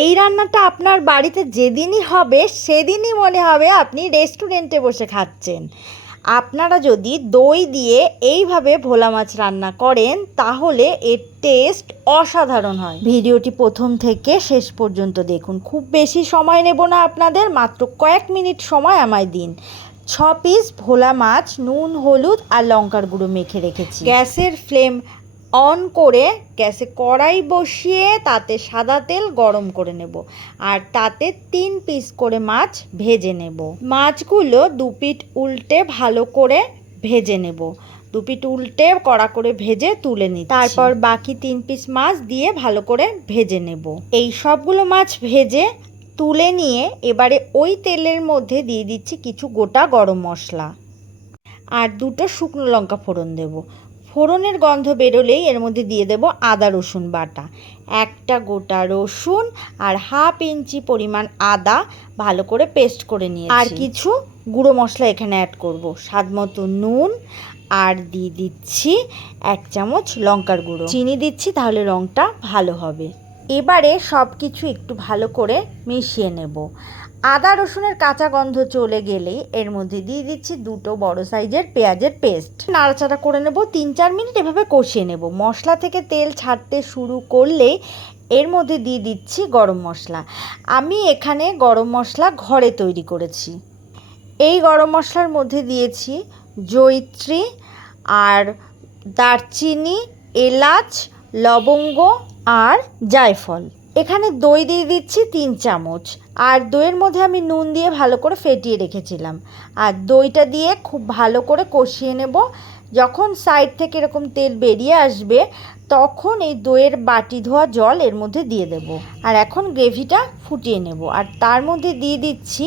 এই রান্নাটা আপনার বাড়িতে যেদিনই হবে, সেদিনই মনে হবে আপনি রেস্টুরেন্টে বসে খাচ্ছেন। আপনারা যদি দই দিয়ে এইভাবে ভোলা মাছ রান্না করেন, তাহলে এর টেস্ট অসাধারণ হয়। ভিডিওটি প্রথম থেকে শেষ পর্যন্ত দেখুন। খুব বেশি সময় নেব না আপনাদের, মাত্র কয়েক মিনিট সময় আমায় দিন। ছ পিস ভোলা মাছ, নুন, হলুদ আর লঙ্কার গুঁড়ো মেখে রেখেছি। গ্যাসের ফ্লেম অন করে গ্যাসে কড়াই বসিয়ে তাতে সাদা তেল গরম করে নেব আর তাতে তিন পিস করে মাছ ভেজে নেব। মাছগুলো দু পিঠ উল্টে ভালো করে ভেজে নেব। দু পিঠ উল্টে কড়া করে ভেজে তুলে নিই তারপর বাকি তিন পিস মাছ দিয়ে ভালো করে ভেজে নেব। এই সবগুলো মাছ ভেজে তুলে নিয়ে এবারে ওই তেলের মধ্যে দিয়ে দিচ্ছি কিছু গোটা গরম মশলা। আর দুটো শুকনো লঙ্কা ফোড়ন দেব। ফোড়নের গন্ধ বেরোলেই এর মধ্যে দিয়ে দেব আদা রসুন বাটা। একটা গোটা রসুন আর হাফ ইঞ্চি পরিমাণ আদা ভালো করে পেস্ট করে নিয়ে আর কিছু গুঁড়ো মশলা এখানে অ্যাড করব। স্বাদ মতো নুন আর দিয়ে দিচ্ছি এক চামচ লঙ্কার গুঁড়ো। চিনি দিচ্ছি তাহলে রঙটা ভালো হবে। এবারে সব কিছু একটু ভালো করে মিশিয়ে নেব। আদা, রসুনের কাঁচা গন্ধ চলে গেলেই এর মধ্যে দিয়ে দিচ্ছি দুটো বড় সাইজের পেঁয়াজের পেস্ট। নাড়াচাড়া করে নেব তিন চার মিনিট, এভাবে কষিয়ে নেব। মশলা থেকে তেল ছাড়তে শুরু করলে এর মধ্যে দিয়ে দিচ্ছি গরম মশলা। আমি এখানে গরম মশলা ঘরে তৈরি করেছি। এই গরম মশলার মধ্যে দিয়েছি জয়িত্রী আর দারচিনি, এলাচ, লবঙ্গ আর জায়ফল। এখানে দই দিয়ে দিচ্ছি তিন চামচ। আর দইয়ের মধ্যে আমি নুন দিয়ে ভালো করে ফেটিয়ে রেখেছিলাম। আর দইটা দিয়ে খুব ভালো করে কষিয়ে নেব। যখন সাইড থেকে এরকম তেল বেরিয়ে আসবে, তখন এই দইয়ের বাটি ধোয়া জল এর মধ্যে দিয়ে দেব। আর এখন গ্রেভিটা ফুটিয়ে নেব। আর তার মধ্যে দিয়ে দিচ্ছি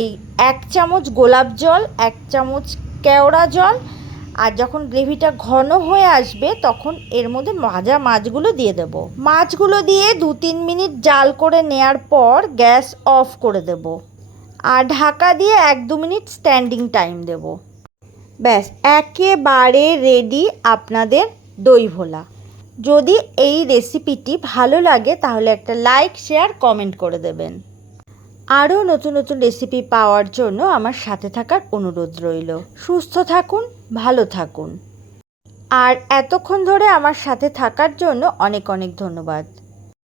এই এক চামচ গোলাপ জল, এক চামচ কেওড়া জল আর যখন গ্রেভিটা ঘন হয়ে আসবে, তখন এর মধ্যে ভাজা মাছগুলো দিয়ে দেব। মাছগুলো দিয়ে দু তিন মিনিট জাল করে নেয়ার পর গ্যাস অফ করে দেব। আর ঢাকা দিয়ে এক দু মিনিট স্ট্যান্ডিং টাইম দেব। ব্যাস, একেবারে রেডি আপনাদের দই ভোলা। যদি এই রেসিপিটি ভালো লাগে, তাহলে একটা লাইক, শেয়ার, কমেন্ট করে দেবেন। আরও নতুন নতুন রেসিপি পাওয়ার জন্য আমার সাথে থাকার অনুরোধ রইল। সুস্থ থাকুন, ভালো থাকুন। আর এতক্ষণ ধরে আমার সাথে থাকার জন্য অনেক অনেক ধন্যবাদ।